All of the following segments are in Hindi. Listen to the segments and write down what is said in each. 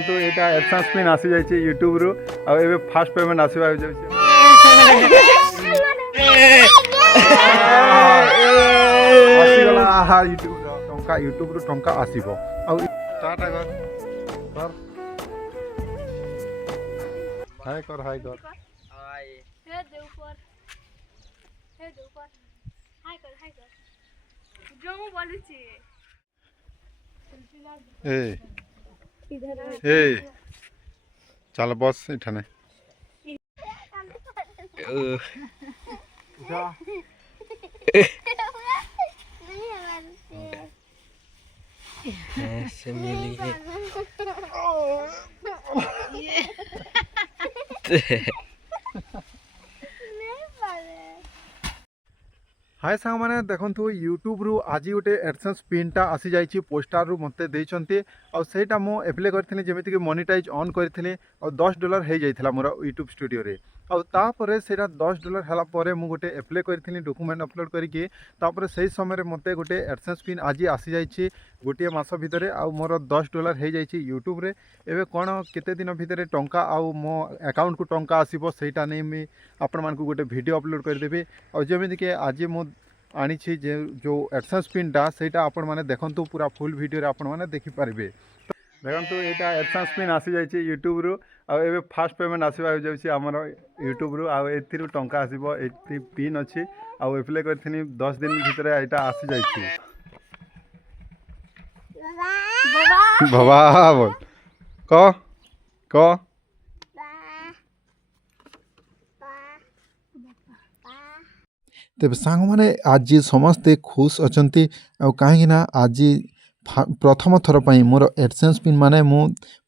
देखो यहाँ एडसेंस पिन आसी जाइए यूट्यूब रु आबे फास्ट पेमेंट आसवा आसीगला यूट्यूब रु टंका आसीबो आ स्टार्ट कर हाय कर हाय कर हाय हे दे ऊपर हाय कर जो मु बोली छी ए ए चल बस इठाने ऐसे मिली है हाय सांग मैंने देखु यूट्यूब रु आज गोटे एडसेंस पिनटा आसी जाइए पोस्टार रु मते देइछंती और सेटा मो एप्लाई करथिनी जेमिति कि मोनेटाइज ऑन करथिनी और $10 हो जाइथिला मोर यूट्यूब स्टूडियो रे और तापर सेटा $10 हला परे मु गोटे एप्लाई करथिनी डॉक्यूमेंट अपलोड करके तापर सही समय मते गोटे एडसेंस पिन आज आसी जाइए गोटे मास भितर आ मोर $10 हो जाइए यूट्यूब रे एबे कोन केते दिन भितर टंका आ मो अकाउंट को टंका आसीबो सेटा नै मी आपण मानकु गोटे वीडियो अपलोड कर देबी और जेमिति कि आज मु आनी जो एडसेंस पिनटा सेटा आपण माने देखंतु पूरा फुल वीडियो रे आपण माने देखि पारबे देखंतु एटा एडसेंस पिन आसी जाइए यूट्यूब रु आ एबे फास्ट पेमेंट आसीबा जाउछि हमर यूट्यूब रु आ एथिरु टंका आसीबो एथि पिन अछि आ एप्लाई करथिनी 10 दिन भितर एटा आसी जाइछि बाबा बोल क तेज सांग मैंने आज समस्ते खुश अच्छा कहीं आज प्रथम थर पर मोर एडसेंस पिन माने मु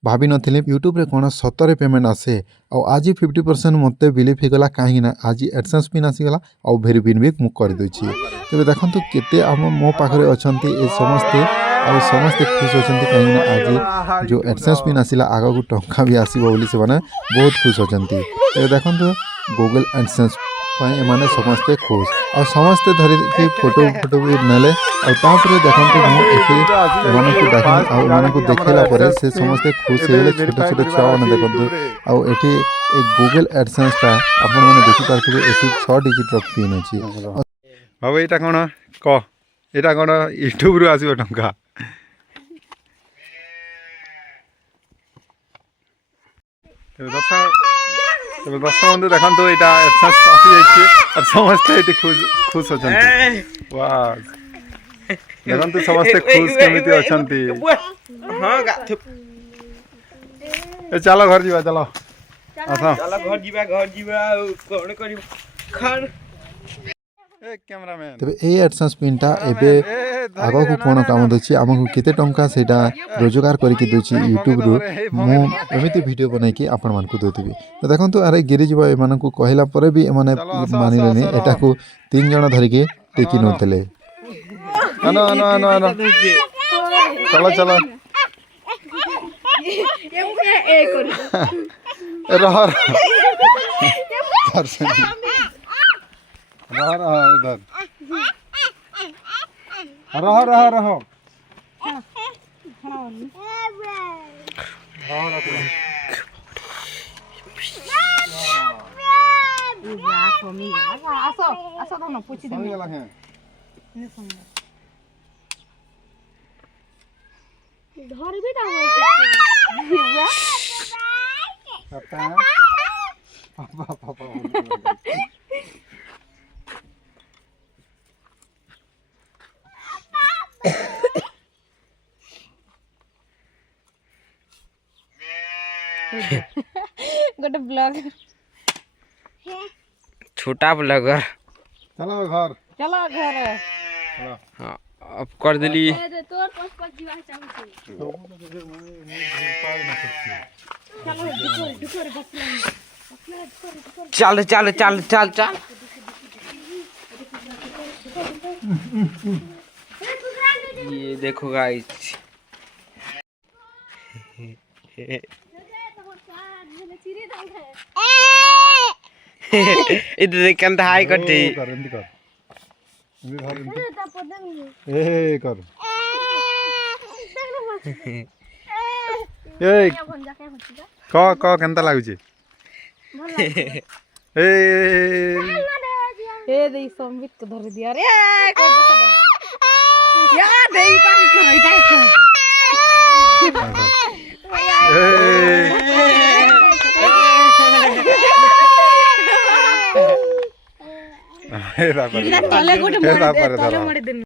भाभी नथिली यूट्यूब रे कौन सतरे पेमेंट आसे और आज 50% मत बिलीव होगला कहीं आज एडसेंस पिन आसीगला और भेरी पिन भी मुझे करदे तेज देखो केते आम मो पाखे अच्छा समस्ते और समस्ते खुश अच्छा कहीं आज जो एडसेंस पिन आसला आग को टंका भी आसो बोली से बहुत खुश अच्छा तेज देखो गूगल एडसेंस माने समस्ते खुश और समस्ते धरिकी फोटो भी नेले और तापर देखो देखेला पर से समस्ते खुश होले छोटे छोटे छुआ मैंने देखो और एठी एक गूगल एडसेंस टा आपण माने देखि पारथिबे एठी 6 डिजिट रो पिन अछि बाबू एटा कोन क एटा कोन यूट्यूब रु आसीबो टंका तब दर्शक बंधु देखो यहाँ एडसेंस आसी जाइए और समस्ते ये खुश अच्छा देखो समस्ते खुश केमिति अच्छा चलो घर जीवा चलो चलो घर जीवा कौन करी खान कैमरामैन तेरे ये एडसेंस पिनटा एबे आगो को कोन काम दछि हमकु केते टंका सेटा रोजगार करिकि दछि यूट्यूब रु मु एमिति वीडियो बनाई कि आपण मानकु देतिबी तो देखंतु अरे गिरि जीवा ए मानकु कहिला परे भी ए माने मानिलेनी एटा को 3 जण धरिके टेकी नथले आनो आनो आनो आनो चलो चलो ए कर रह इधर रह धर भी ना गोटे ब्लॉगर छोटा ब्लॉगर चलो घर हाँ अब कर दिली तोर पस जीवा चाहू चल चल चल चल चल ये देखो गाइस इधर देख के हाई करते ए कर এই ଭଞ୍ଜାକେ ହଉଛି ତ କ କେନ୍ତା ଲାଗୁଛି ଭଲ ଲାଗୁଛି ଏ ଏ ଦେଇ ସମ୍ବିତ କୁ ଧରି ଦିଅ ରେ କଇ ଦେ ସଦା ୟା ଦେଇ ପାଖ କର ଏଇଟା ଏ ତଲେ ଗୋଟେ ତାପରେ ତଲେ ମଡି ଦେନି